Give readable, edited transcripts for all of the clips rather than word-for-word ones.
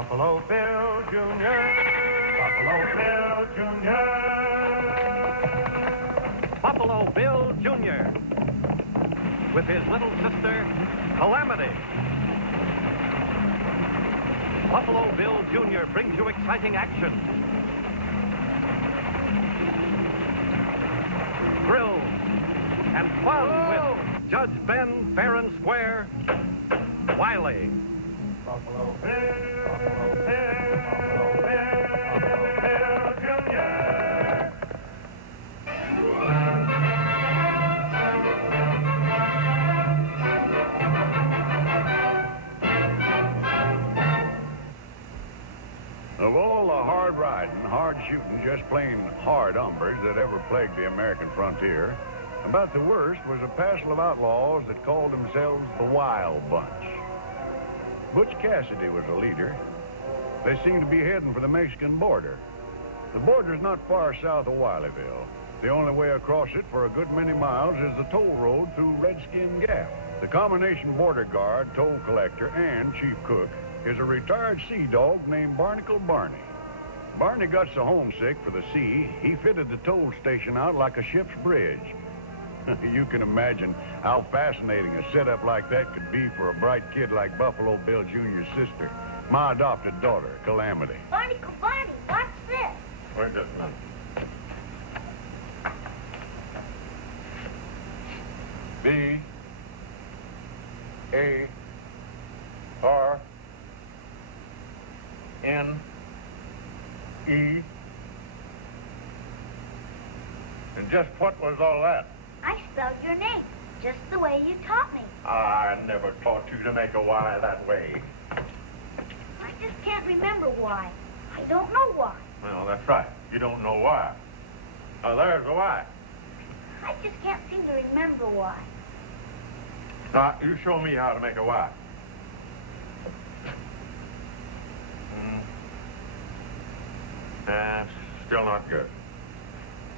Buffalo Bill Jr. Buffalo Bill Jr. Buffalo Bill Jr. with his little sister, Calamity. Buffalo Bill Jr. brings you exciting action, thrills, and fun with Judge Ben fair and square, Wiley. Buffalo Bill, Buffalo Bill, Buffalo Bill, Buffalo Bill Jr. Of all the hard riding, hard shooting, just plain hard hombres that ever plagued the American frontier, about the worst was a passel of outlaws that called themselves the Wild Bunch. Butch Cassidy was the leader. They seemed to be heading for the Mexican border. The border's not far south of Wileyville. The only way across it for a good many miles is the toll road through Redskin Gap. The combination border guard, toll collector, and chief cook is a retired sea dog named Barnacle Barney. Barney got so homesick for the sea, he fitted the toll station out like a ship's bridge. You can imagine how fascinating a setup like that could be for a bright kid like Buffalo Bill Jr.'s sister, my adopted daughter, Calamity. Barnacle Barney, what's this? Wait just a minute. B-A-R-N-E. And just what was all that? I spelled your name, just the way you taught me. I never taught you to make a Y that way. I just can't remember why. I don't know why. Well, that's right. You don't know why. Oh, there's the Y. I just can't seem to remember why. Now, you show me how to make a Y. That's still not good.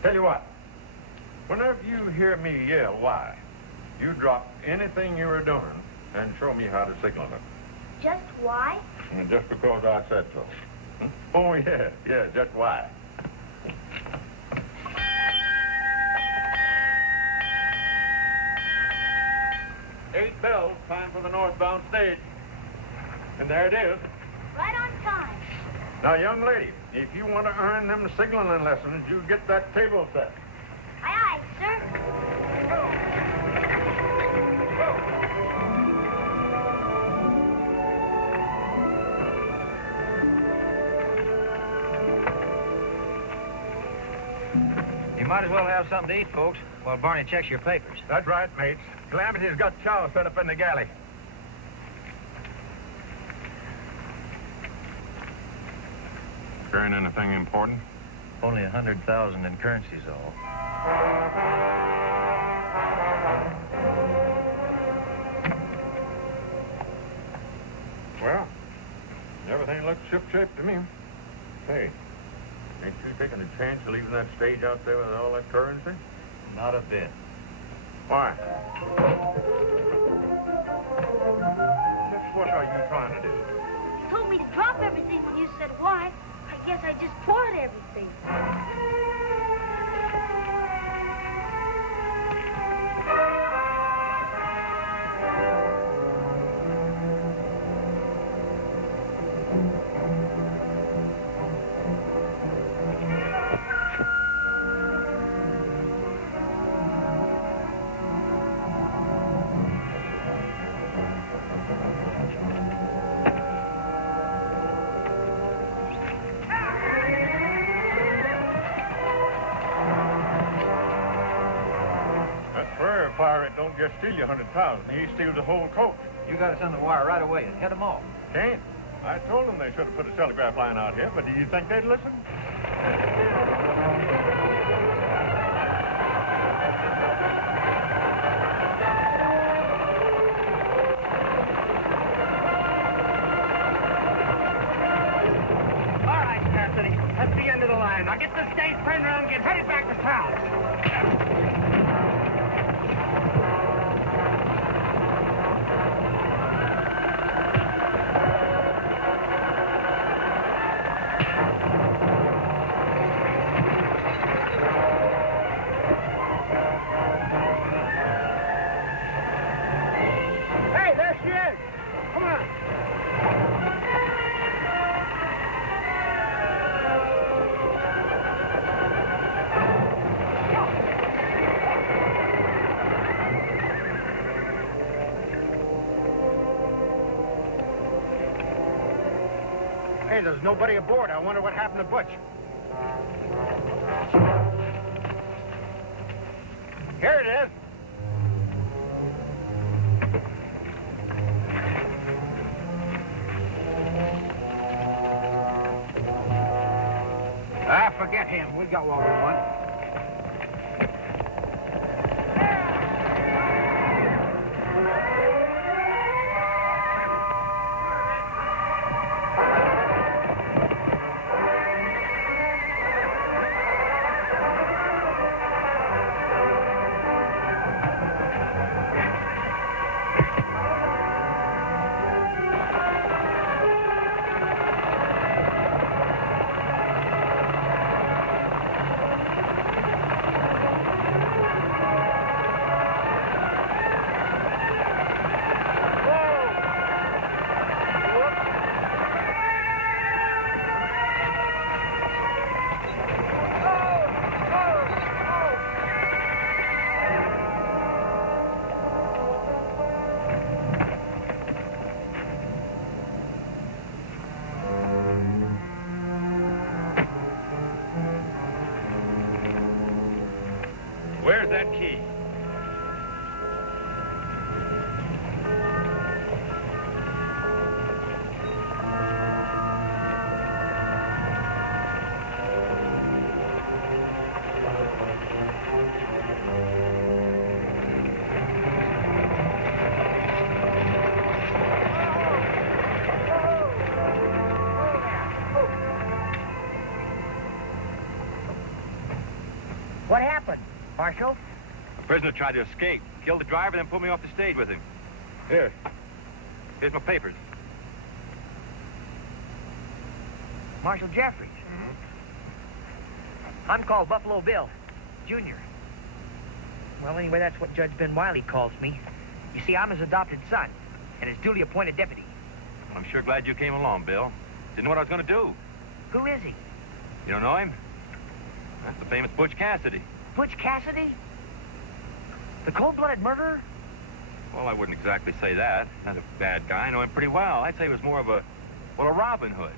Tell you what. Whenever you hear me yell Y, you drop anything you were doing and show me how to signal it. Just why? And just because I said so. Oh, yeah, just Y. 8 bells, time for the northbound stage. And there it is. Right on time. Now, young lady, if you want to earn them signaling lessons, you get that table set. Aye, aye, sir. You might as well have something to eat, folks, while Barney checks your papers. That's right, mates. Calamity's got chow set up in the galley. Carrying anything important? Only 100,000 in currency's all. Well, everything looks ship-shape to me. Hey, ain't you taking a chance of leaving that stage out there with all that currency? Not a bit. Why? Just what are you trying to do? You told me to drop everything when you said why. I guess I just poured everything. Pirate don't just steal you 100,000. He steals the whole coach. You got us on the wire right away and head them off. Can't. I told them they should have put a telegraph line out here, but do you think they'd listen? All right, Cassidy. That's the end of the line. Now get the stage turned around and get headed back to town. there's nobody aboard. I wonder what happened to Butch. Here it is. Ah, forget him. We got what we want. Where's that key? What happened, Marshal? A prisoner tried to escape, killed the driver, then pulled me off the stage with him. Here. Here's my papers. Marshal Jeffries. I'm called Buffalo Bill, Jr. Well, anyway, that's what Judge Ben Wiley calls me. You see, I'm his adopted son and his duly appointed deputy. Well, I'm sure glad you came along, Bill. Didn't know what I was going to do. Who is he? You don't know him? That's the famous Butch Cassidy. Butch Cassidy? The cold-blooded murderer? Well, I wouldn't exactly say that. Not a bad guy. I know him pretty well. I'd say he was more of a Robin Hood.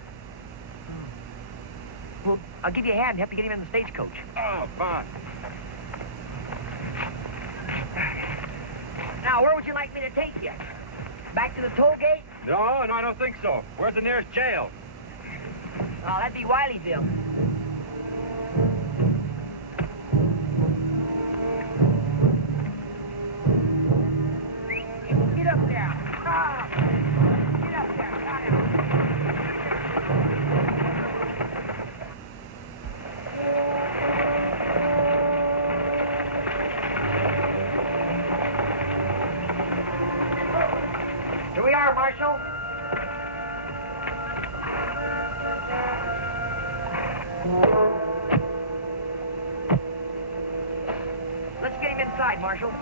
Well, I'll give you a hand and help you get him in the stagecoach. Oh, fine. Now, where would you like me to take you? Back to the toll gate? No, I don't think so. Where's the nearest jail? Oh, that'd be Wileyville. Get up there. Ah. Get up there. Here we are, Marshal. Let's get him inside, Marshal.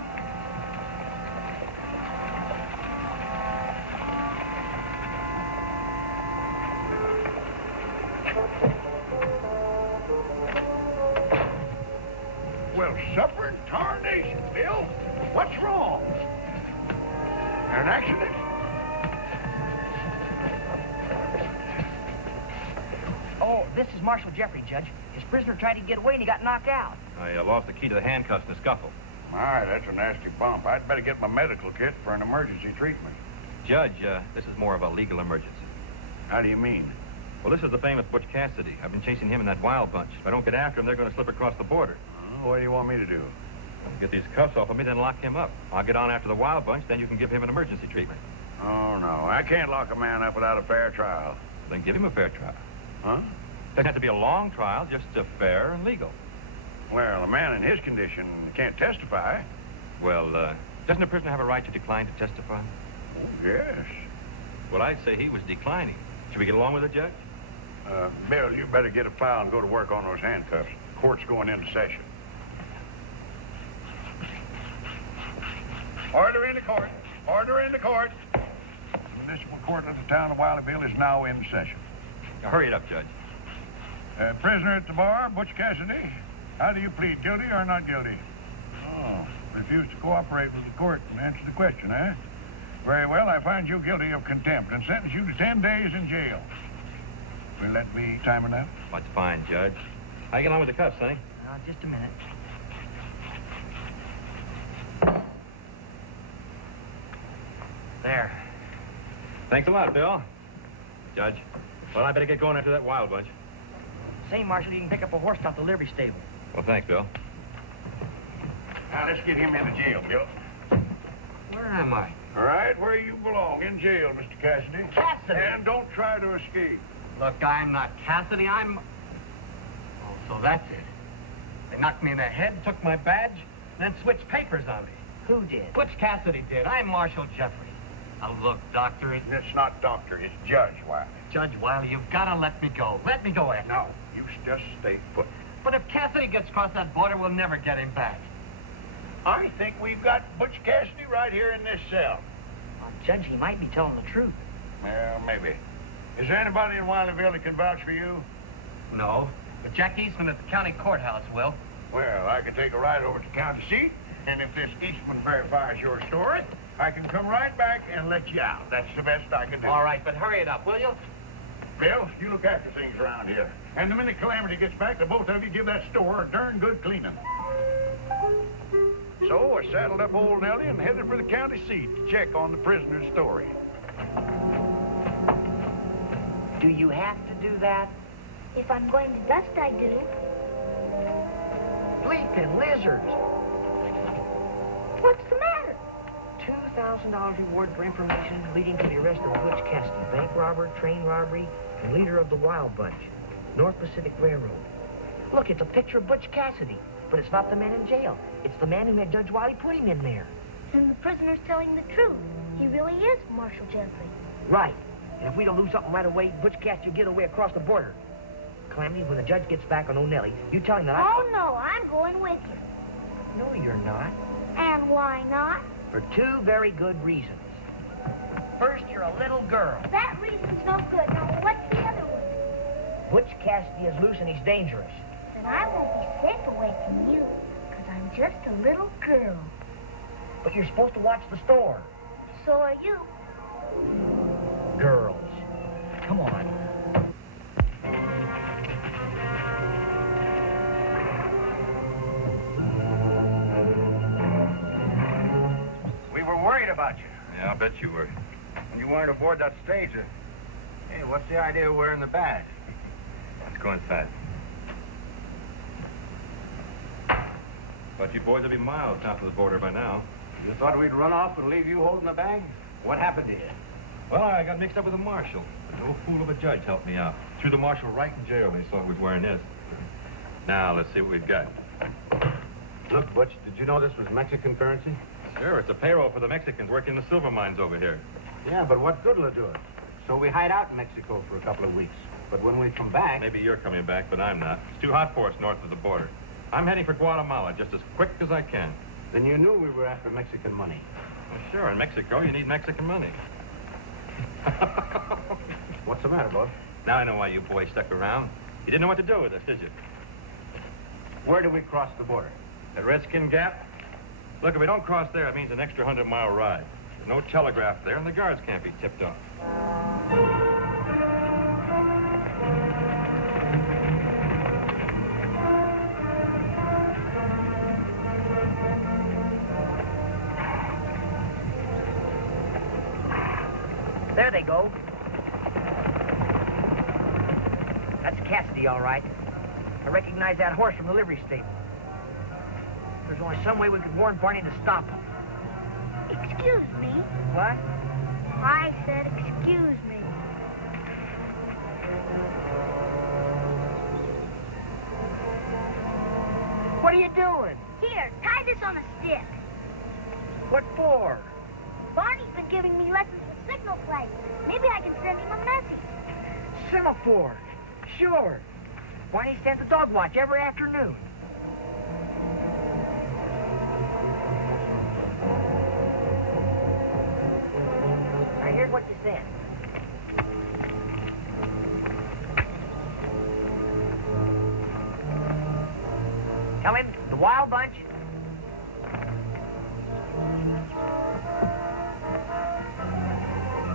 Well, supper and tarnation, Bill. What's wrong? An accident? Oh, this is Marshal Jeffrey, Judge. His prisoner tried to get away and he got knocked out. I lost the key to the handcuffs in the scuffle. All right, that's a nasty bump. I'd better get my medical kit for an emergency treatment. Judge, this is more of a legal emergency. How do you mean? Well, this is the famous Butch Cassidy. I've been chasing him and that wild bunch. If I don't get after him, they're going to slip across the border. What do you want me to do? Get these cuffs off of me, then lock him up. I'll get on after the wild bunch, then you can give him an emergency treatment. Oh, no. I can't lock a man up without a fair trial. Then give him a fair trial. Huh? Doesn't have to be a long trial, just fair and legal. Well, a man in his condition can't testify. Well, doesn't a prisoner have a right to decline to testify? Oh, yes. Well, I'd say he was declining. Should we get along with it, Judge? Bill, you better get a file and go to work on those handcuffs. Court's going into session. Order in the court. Order in the court. The municipal court of the town of Wileyville is now in session. Now, hurry it up, Judge. Prisoner at the bar, Butch Cassidy. How do you plead, guilty or not guilty? Oh, refuse to cooperate with the court and answer the question, eh? Very well, I find you guilty of contempt and sentence you to 10 days in jail. Will you let me time it out? That's fine, Judge. How you get on with the cuffs, Sonny? Just a minute. There. Thanks a lot, Bill. Judge. Well, I better get going after that wild bunch. Say, Marshal, you can pick up a horse off the livery stable. Well, thanks, Bill. Now, let's get him into jail, Bill. Where am I? All right, where you belong, in jail, Mr. Cassidy. Cassidy? And don't try to escape. Look, I'm not Cassidy. I'm... Oh, so that's it. They knocked me in the head, took my badge, then switched papers on me. Who did? Butch Cassidy did. I'm Marshal Jeffrey. Now, look, Doctor, It's not doctor, it's Judge Wiley. Judge Wiley, you've got to let me go. Let me go, Ed. No, you just stay put. But if Cassidy gets across that border, we'll never get him back. I think we've got Butch Cassidy right here in this cell. Judge, he might be telling the truth. Well, maybe. Is there anybody in Wileyville that can vouch for you? No, but Jack Eastman at the county courthouse will. Well, I could take a ride over to the county seat, and if this Eastman verifies your story, I can come right back and let you out. That's the best I can do. All right, but hurry it up, will you? Bill, you look after things around here. And the minute Calamity gets back, the both of you give that store a darn good cleaning. So I saddled up old Nellie and headed for the county seat to check on the prisoner's story. Do you have to do that? If I'm going to dust, I do. Bleeping lizards. What's the matter? $2,000 reward for information leading to the arrest of Butch Cassidy, bank robber, train robbery, and leader of the Wild Bunch, North Pacific Railroad. Look, it's a picture of Butch Cassidy, but it's not the man in jail. It's the man who had Judge Wiley put him in there. And the prisoner's telling the truth. He really is Marshal Jeffrey. Right. And if we don't do something right away, Butch Cassidy will get away across the border. Calamity, when the judge gets back on O'Nelly, you tell him that Oh, no, I'm going with you. No, you're not. And why not? For two very good reasons. First, you're a little girl. That reason's no good. Now, what's the other one? Butch Cassidy is loose and he's dangerous. Then I won't be safe away from you, because I'm just a little girl. But you're supposed to watch the store. So are you. Girls. Come on. We were worried about you. Yeah, I'll bet you were. When you weren't aboard that stage. Hey, what's the idea of wearing the badge? Let's go inside. But you boys will be miles south of the border by now. You thought we'd run off and leave you holding the bag? What happened to you? Well, I got mixed up with a marshal. But no fool of a judge helped me out. Threw the marshal right in jail when he saw I was wearing this. Now, let's see what we've got. Look, Butch, did you know this was Mexican currency? Sure, it's a payroll for the Mexicans working the silver mines over here. Yeah, but what good will it do us? So we hide out in Mexico for a couple of weeks. But when we come back... Maybe you're coming back, but I'm not. It's too hot for us north of the border. I'm heading for Guatemala just as quick as I can. Then you knew we were after Mexican money. Well, sure, in Mexico, you need Mexican money. What's the matter, boss? Now I know why you boys stuck around. You didn't know what to do with us, did you? Where do we cross the border? At Redskin Gap? Look, if we don't cross there, it means an extra 100-mile ride. There's no telegraph there, and the guards can't be tipped off. There they go. That's Cassidy, all right. I recognize that horse from the livery stable. There's only some way we could warn Barney to stop him. Excuse me. What? I said excuse me. What are you doing? Here, tie this on a stick. What for? Barney's been giving me lessons with signal flags. Maybe I can send him a message. Semaphore. Sure. Barney stands a dog watch every afternoon. Now, here's what you said. Tell him the Wild Bunch.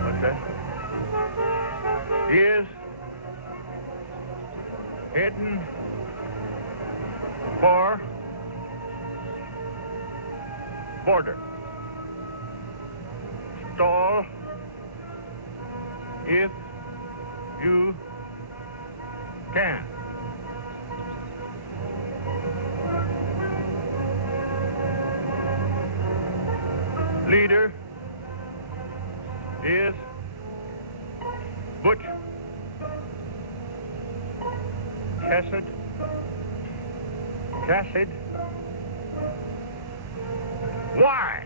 What's that? Is Heading for border. Stall if you can. Leader is Butch Cassidy. Why?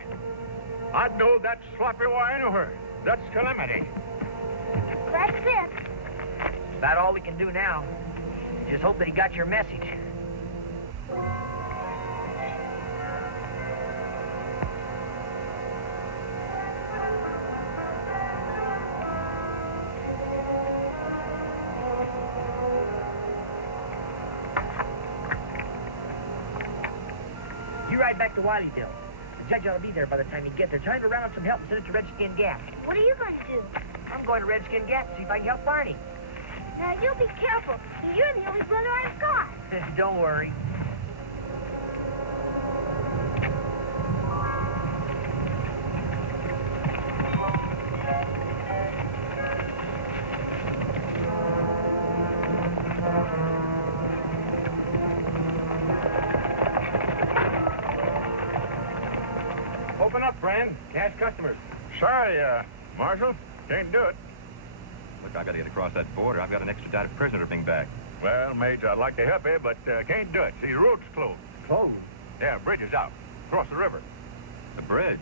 I'd know that sloppy why anywhere. That's Calamity. That's it. About all we can do now. Just hope that he got your message. You ride back to Wileyville. The judge ought to be there by the time you get there. Tell him to round up some help and send it to Redskin Gap. What are you going to do? I'm going to Redskin Gap to see if I can help Barney. Now, you be careful. You're the only brother I've got. Don't worry. Open up, friend. Cash customers. Sorry, Marshal. Can't do it. Look, I've got to get across that border. I've got an extradited prisoner to bring back. Well, Mage, I'd like to help you, but can't do it. See, the road's closed. Closed? Yeah, bridge is out. Across the river. The bridge?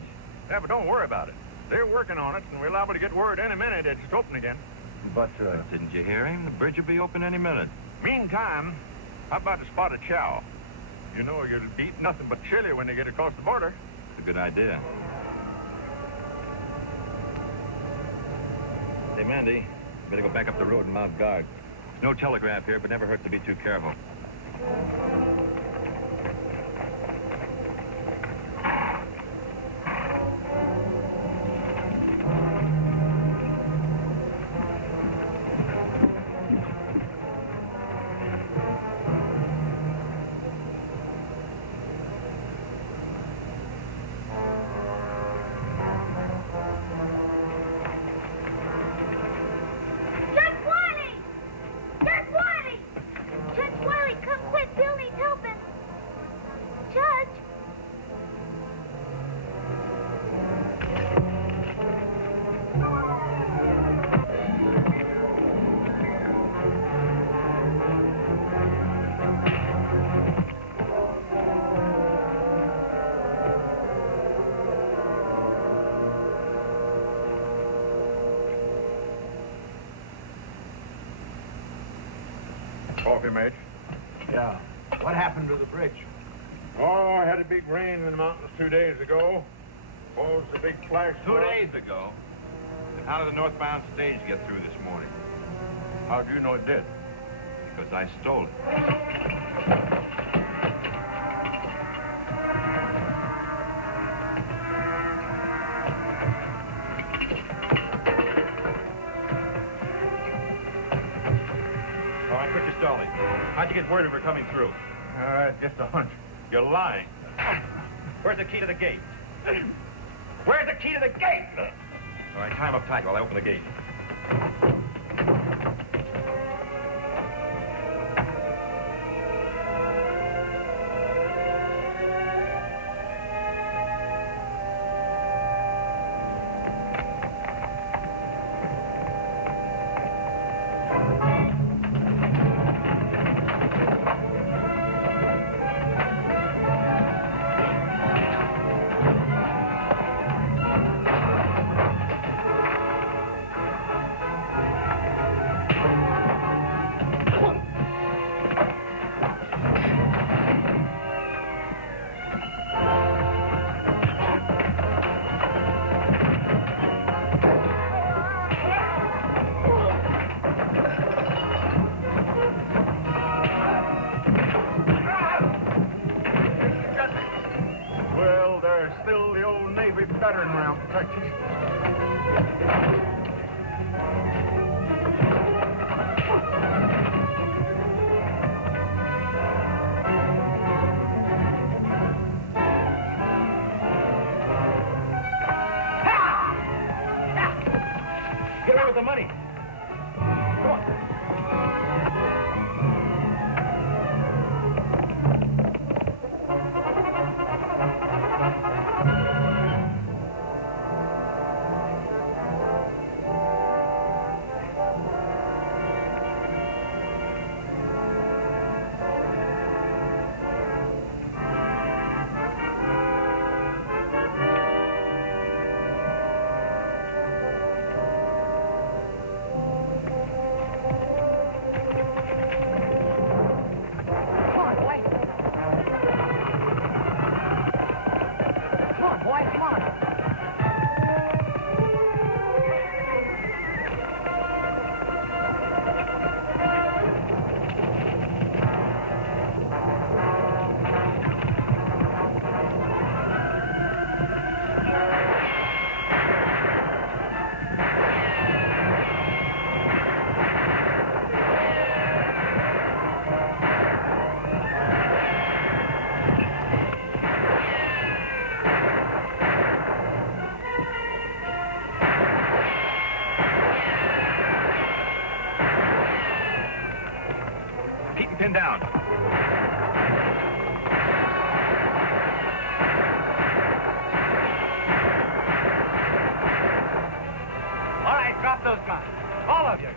Yeah, but don't worry about it. They're working on it, and we're liable to get word any minute it's open again. But, didn't you hear him? The bridge will be open any minute. Meantime, how about a spot of chow? You know, you'll eat nothing but chili when they get across the border. It's a good idea. Hey, Mandy, better go back up the road and mount guard. No telegraph here, but never hurts to be too careful. Coffee, mate. Yeah. What happened to the bridge? Oh, I had a big rain in the mountains 2 days ago. What was the big flash? 2 days ago. And how did the northbound stage get through this morning? How do you know it did? Because I stole it. How'd you get word of her coming through? Just a hunch. You're lying. Where's the key to the gate? Where's the key to the gate? All right, tie him up tight while I open the gate.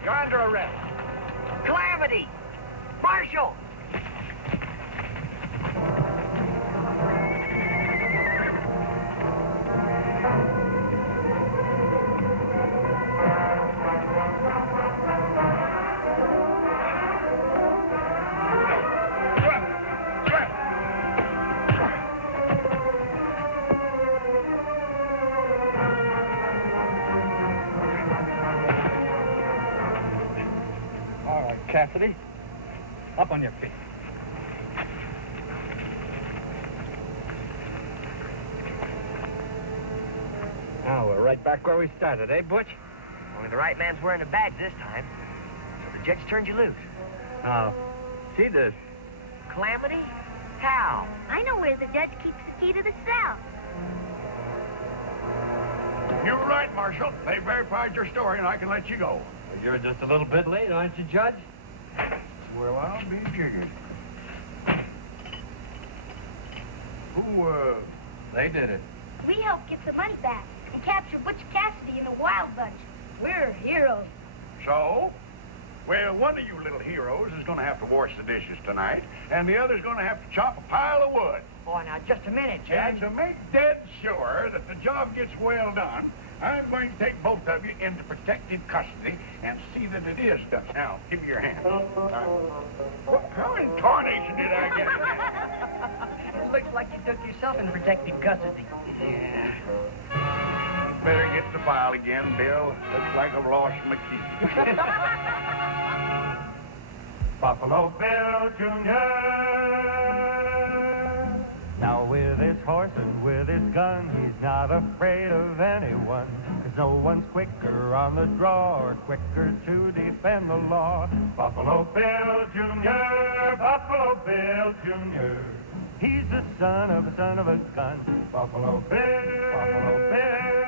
You're under arrest. Calamity! Marshal! All right, Cassidy. Up on your feet. Now we're right back where we started, eh, Butch? Only the right man's wearing a badge this time. So the judge turned you loose. Oh, she did. Calamity? How? I know where the judge keeps the key to the cell. You're right, Marshal. They verified your story, and I can let you go. You're just a little bit late, aren't you, Judge? Well, I'll be jiggered. Who, They did it. We helped get the money back and capture Butch Cassidy and the Wild Bunch. We're heroes. So? Well, one of you little heroes is going to have to wash the dishes tonight, and the other's going to have to chop a pile of wood. Oh, now, just a minute, And Judge. to make dead sure that the job gets well done, I'm going to take both of you into protective custody and see that it is done. Now, give me your hand. How in tarnation did I get that? It looks like you took yourself in protective custody. Yeah. Better get the file again, Bill. Looks like I've lost my key. Buffalo Bill Jr. Now with his horse and with his gun, he's not afraid of anyone. 'Cause no one's quicker on the draw or quicker to defend the law. Buffalo Bill Jr., Buffalo Bill Jr. He's the son of a gun. Buffalo Bill, Buffalo Bill.